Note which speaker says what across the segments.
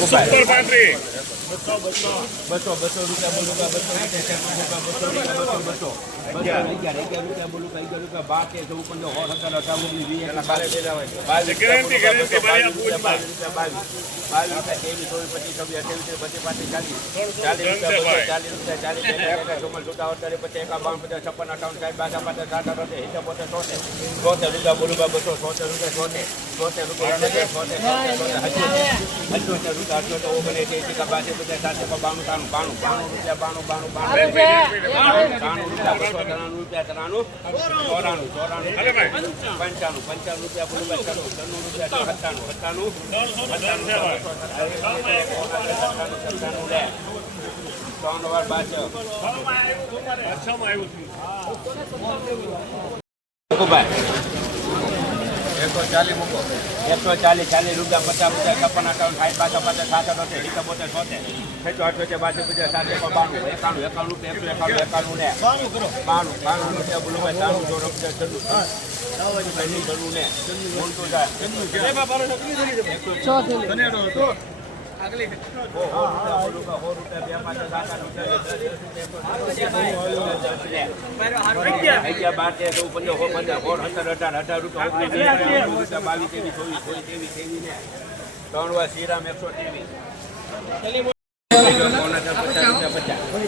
Speaker 1: Super પાંત્રી
Speaker 2: બસો બસો રૂપિયા બોલું બસો રૂપિયા બસો રૂપિયા બસો બસો અગિયાર અગિયાર રૂપિયા બોલું અગિયાર રૂપિયા બાર તેર ચૌદ પંદર સોળ સત્તર અઢાર ઓગણીસ વીસ
Speaker 1: પૂછ
Speaker 2: બાવીસ રૂપિયા બાવીસ રૂપિયા ત્રેવીસ ચોવીસ પચીસ છવ્વીસ અઠ્યાવીસ પચીસ પાંત્રીસ ચાલીસ ચાલીસ રૂપિયા ચાલીસ રૂપિયા ચાલીસ રૂપિયા ચોમલ છૂટા અડતાલીસ પચાસ એકા બાવન પચાસ છપ્પન અઠાવન સાઠ બાસા પચાસ સાઠ અઠાવન સિત્તેર બોતેર તોતેર તોતેર રૂપિયા બોલું બસો તોતેર રૂપિયા તોતેર રૂપિયા તોતેર તોતેર અઠ્યોતેર રૂપિયા અઠ્યોતેર ઓગણીસ એસી કા બાસી પચાસ સાતસો કા બાણું ત્રાણું બાણું બાણું રૂપિયા બાણું બાણું બાણું. બાણું રૂપિયા બસો ત્રાણું રૂપિયા. ત્રાણું ચોરાણું ચોરાણું પંચાણું પંચાણું રૂપિયા બોલું પંચાણું ત્રણું રૂપિયા સત્તાણું સત્તાણું સત્તાણું લે. ત્રણ વાર બાજુ એકસો ચાલીસ મૂકો. એકસો ચાલીસ ચાલીસ રૂપિયા પચાસ પચાસ છપ્પન અઠાવન સાઠ પાછા પચાસ સાત અઠોતેર સિત્તેર બોતેર છોતેર છસો અઠોતેર બાસી પચાસ સાત એકસો બાણું એકાણું એકાણું રૂપિયા એકસો એકાણું એકાણું ને. બાણું બાણું રૂપિયા બોલું ભાઈ ત્રાણું સો રૂપિયા છન્નું છન્નું ને મોટું જાય અગિયાર બાર એકસો ત્રેવીસ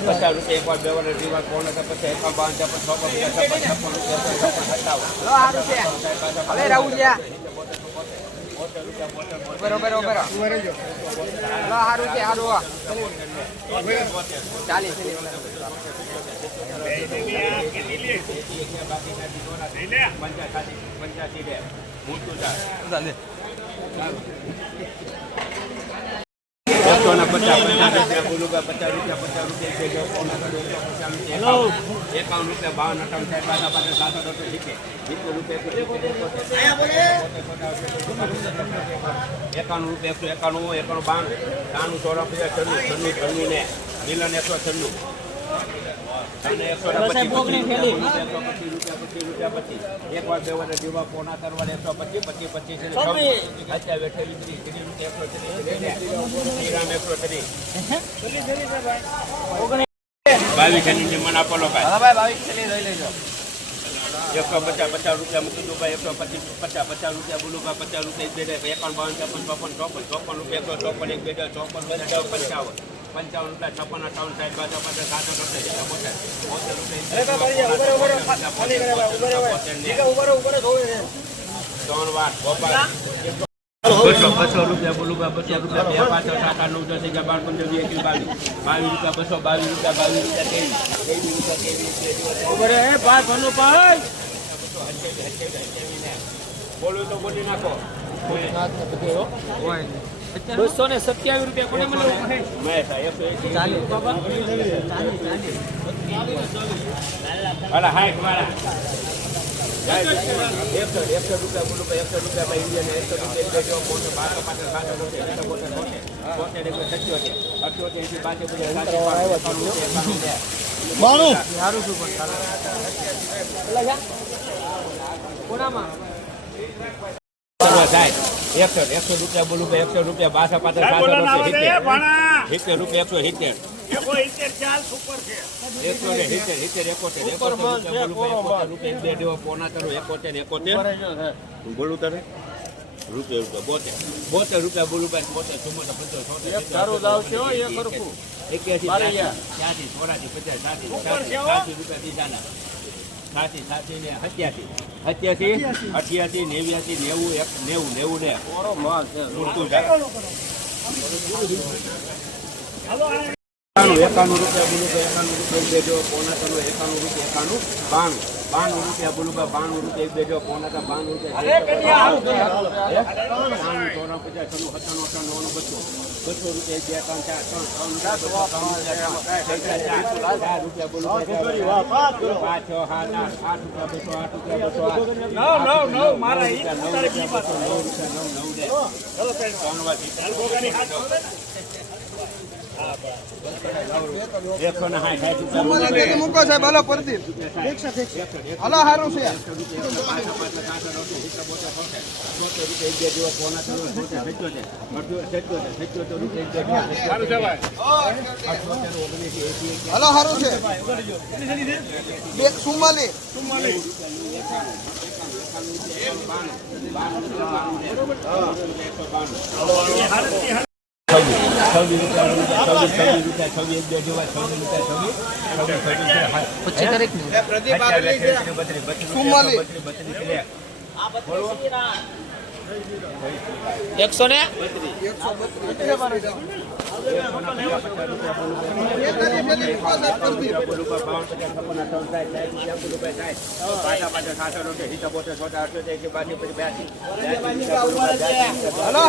Speaker 2: પચાસ રૂપિયા એક વાર બે વાર અઢી વાર
Speaker 3: રહું છે બરોબર બરોબર સારું છે સારું ચાલીસ
Speaker 2: પંચ્યાસી બે મોટું થાય એકસો પચાસ પચાસ રૂપિયા પચાસ રૂપિયા પચાસ રૂપિયા એકાવન રૂપિયા બાવન અઠાવન સાહેબ સાત સિત્તેર સિત્તેર રૂપિયા એકાણું રૂપિયા એકસો એકાણું એકાણું બાણું. ત્રાણું પચાસ છન્નું છન્નું છન્નું ને મિલન એકસો છન્નું. અને એકસો ને પચીસ રૂપિયા પચીસ એક વાર બે દીવા પોણા કરવા એકસો પચીસ પચીસ પચીસ અત્યારે બેઠેલી ત્રીસ ત્રીસ રૂપિયા એકસો ત્રીસ શ્રીરામ એકસો ત્રીસ બાવીસ મને આપેલો કાંઈ. એકસો પચાસ પચાસ રૂપિયા મૂકી દો ભાઈ એકસો પચીસ પચાસ પચાસ રૂપિયા બોલું ભાઈ પચાસ રૂપિયા એક બે એકાવન બાવન ચોપન ચોપન ચોપન ચોપન રૂપિયા એકસો ચોપન એક બે ચોપન બે હજાર પંચાવન પંચાવન રૂપિયા છપ્પન અઠાવન સાહેબ બાજુ પચાસ સાત બોતેર બોતેર રૂપિયા ત્રણ વાર ગોપાલ બસો બસો રૂપિયા બોલું બસો રૂપિયા બે પાંચ સાત આઠ નવ દસ અગિયાર બાર પંદર વીસ એકવીસ બાવીસ બાવીસ રૂપિયા બસો બાવીસ રૂપિયા બાવીસ રૂપિયા ત્રેવીસ ત્રેવીસ રૂપિયા ત્રેવીસ બોલું તો બોલી નાખો
Speaker 3: બસો ને સત્યાવીસ રૂપિયા કોને મળે
Speaker 2: અલા મારા એકસો એકસો રૂપિયા બોલું ભાઈ એકસો રૂપિયા ભાઈ ઇન્ડિયન એકસો રૂપિયા મોટો બારસો રૂપિયા એકસો બોતેર બોતેર બોતેર એકસો સત્યોતેર અઠ્યોતેર એસી સાતસો
Speaker 3: કોનામાં
Speaker 2: જાય એકસો એકસો રૂપિયા બોલું ભાઈ એકસો રૂપિયા બાસા પાછળ સાત રૂપિયા એકસો રૂપિયા એકસો સિત્તેર. બોલું તરો રૂપિયા રૂપિયા બોતેર. બોતેર રૂપિયા બોલું ભાઈ બોતેર ચુમ્મોતેર પચાસ છોતેર એક્યાસી ચોરાસી પચાસ સાસી સાસી રૂપિયા બીજાના. સાસી સાસી ને સત્યાસી. સત્યાસી અઠ્યાસી નેવ્યાસી નેવું એક નેવું નેવું ને. ઉડતું જાય એકાણું એકાણું રૂપિયા બોલું તો એકાણું રૂપિયા દેજો પોના તનો એકાણું રૂપિયા એકાણું બાણું બાણું રૂપિયા બોલું તો બાણું રૂપિયા બેજો પોણા તો બાણું રૂપિયા બાણું ચોરા પચાસ છન્નું સત્તાણું અઠાણું નવ્વાણું બસો બસો રૂપિયા બે ત્રણ ચાર ત્રણ ત્રણ ચાર રૂપિયા બોલું પાંચ છ સાત આઠ આઠ રૂપિયા બસો આઠ રૂપિયા બસો આઠ નવ નવ મારા નવ રૂપિયા નવ નવ નવ ત્રણ વાર એકસો ને સાઠ સાઠ રૂપિયા
Speaker 4: મૂકો સાહેબ હલો પરથી હલો સારું છે.
Speaker 1: સારું છે. ભાઈ
Speaker 4: હલો સારું છે બે ચુમ્માલીસ
Speaker 3: પચીસ તારીખ
Speaker 4: ચુમ્માલીસ
Speaker 3: એકસો ને?
Speaker 4: હલો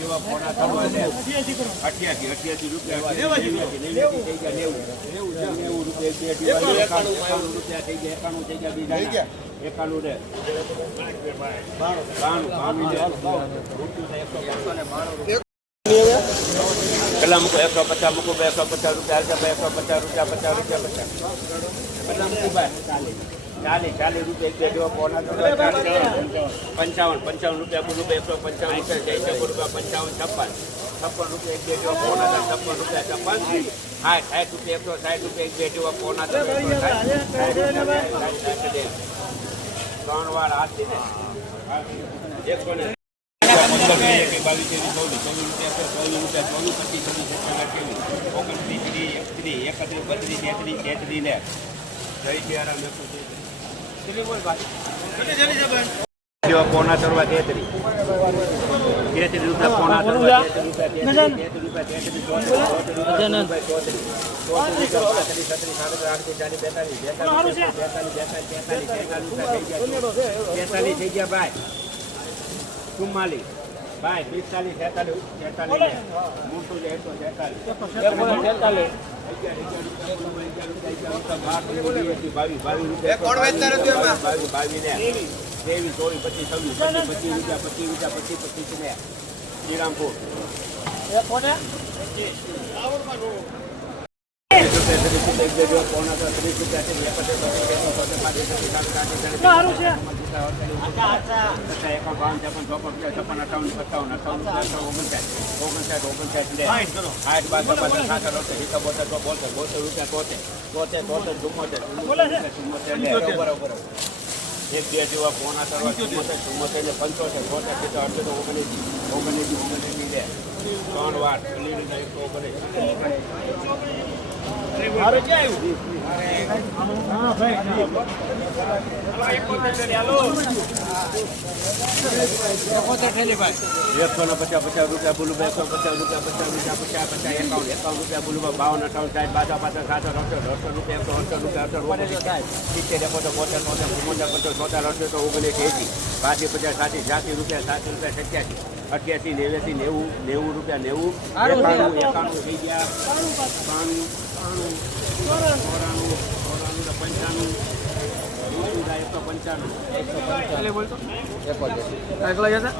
Speaker 4: સારું છે
Speaker 2: બ્યાસી બ્યાસી અઠ્યાસી અઠ્યાસી રૂપિયા નેવું રૂપિયા એકાણું રૂપિયા થઈ ગયા એકાણું થઈ ગયા બીજા એકાણું રે બાણું. બાણું પેલા મૂકો એકસો પચાસ, મૂકો બે એકસો પચાસ રૂપિયા હાલશે બે એકસો પચાસ રૂપિયા પચાસ રૂપિયા, પચાસ. ભાઈ? ચાલીસ ચાલીસ રૂપિયા એક બે જેવો પંચાવન પંચાવન રૂપિયા બોલું બે એકસો પંચાવન રૂપિયા છે એકસો રૂપિયા, પંચાવન, છપ્પન. છપ્પન રૂપિયા એક બે રૂપિયા, છપ્પન. સાઠ સાઠ રૂપિયા એકસો સાઠ રૂપિયા એક બે જેવો સાઠ ત્રણ વાર હાથથી ને એકસો ને બાવીસ ત્રેવીસ ચોવીસ ચોવીસ રૂપિયા ઓગણત્રીસ ત્રીસ એકત્રીસ ને સિયારામ એકસો જેવા પોણા તરવા તેત્રીસ તેત્રીસ રૂપિયા પોણા રૂપિયા ચોત્રીસ રૂપિયા ચોત્રીસ ચોત્રીસ રૂપિયા છત્રીસ છત્રીસ સાડત્રીસ આડત્રીસ છે. બેતાલીસ બેતાલીસ તેતાલીસ તેતાલીસ થઈ અઠાવન ભાઈ ચુમ્માલીસ ભાઈ પિસ્તાલીસ તેતાલીસ તેતાલીસ મોટું છે એકસો તેતાલીસ બાવીસ બાવીસ ને ત્રેવીસ ચોવીસ પચીસ છવ્વીસ પચીસ પચીસ રૂપિયા પચીસ રૂપિયા પચીસ પચીસ ને શ્રીરામપુર એક બે જેવા પોણા કરવા ચુમ્મોતેર ચુમ્મોતેર ને પંચોતેર ચોતેર પિતા અડધો ઓગણીસ ઓગણીસ ઓગણીસ લે ત્રણ વાર રીતે એકસો ઓગણીસ. એકસો પચાસ પચાસ રૂપિયા બોલું એકસો પચાસ રૂપિયા પચાસ રૂપિયા પચાસ પચાસ એકાવન એકાવન રૂપિયા બોલું બાવન અઠાવન સાઠ બાજા પાછળ સાતસો અડસો અડસો રૂપિયા એકસો અડસો રૂપિયા અડસો રૂપિયા સિત્તેર એકોતેર બોતેર બોતેર ચુમ્મોતેર પચાસ ચોતેર અડસો તો ઓગણીસ એસી બાસી પચાસ સાઠી રૂપિયા સાઠી રૂપિયા સત્યાસી અઠ્યાસી નેવ્યાસી નેવું નેવું રૂપિયા નેવું એકાણું એકાણું થઈ ગયા. બાણું બાણું ચોરાણું ચોરાણું પંચાણું. એકસો પંચાણું. એકસો પંચાણું
Speaker 3: એકલા જતા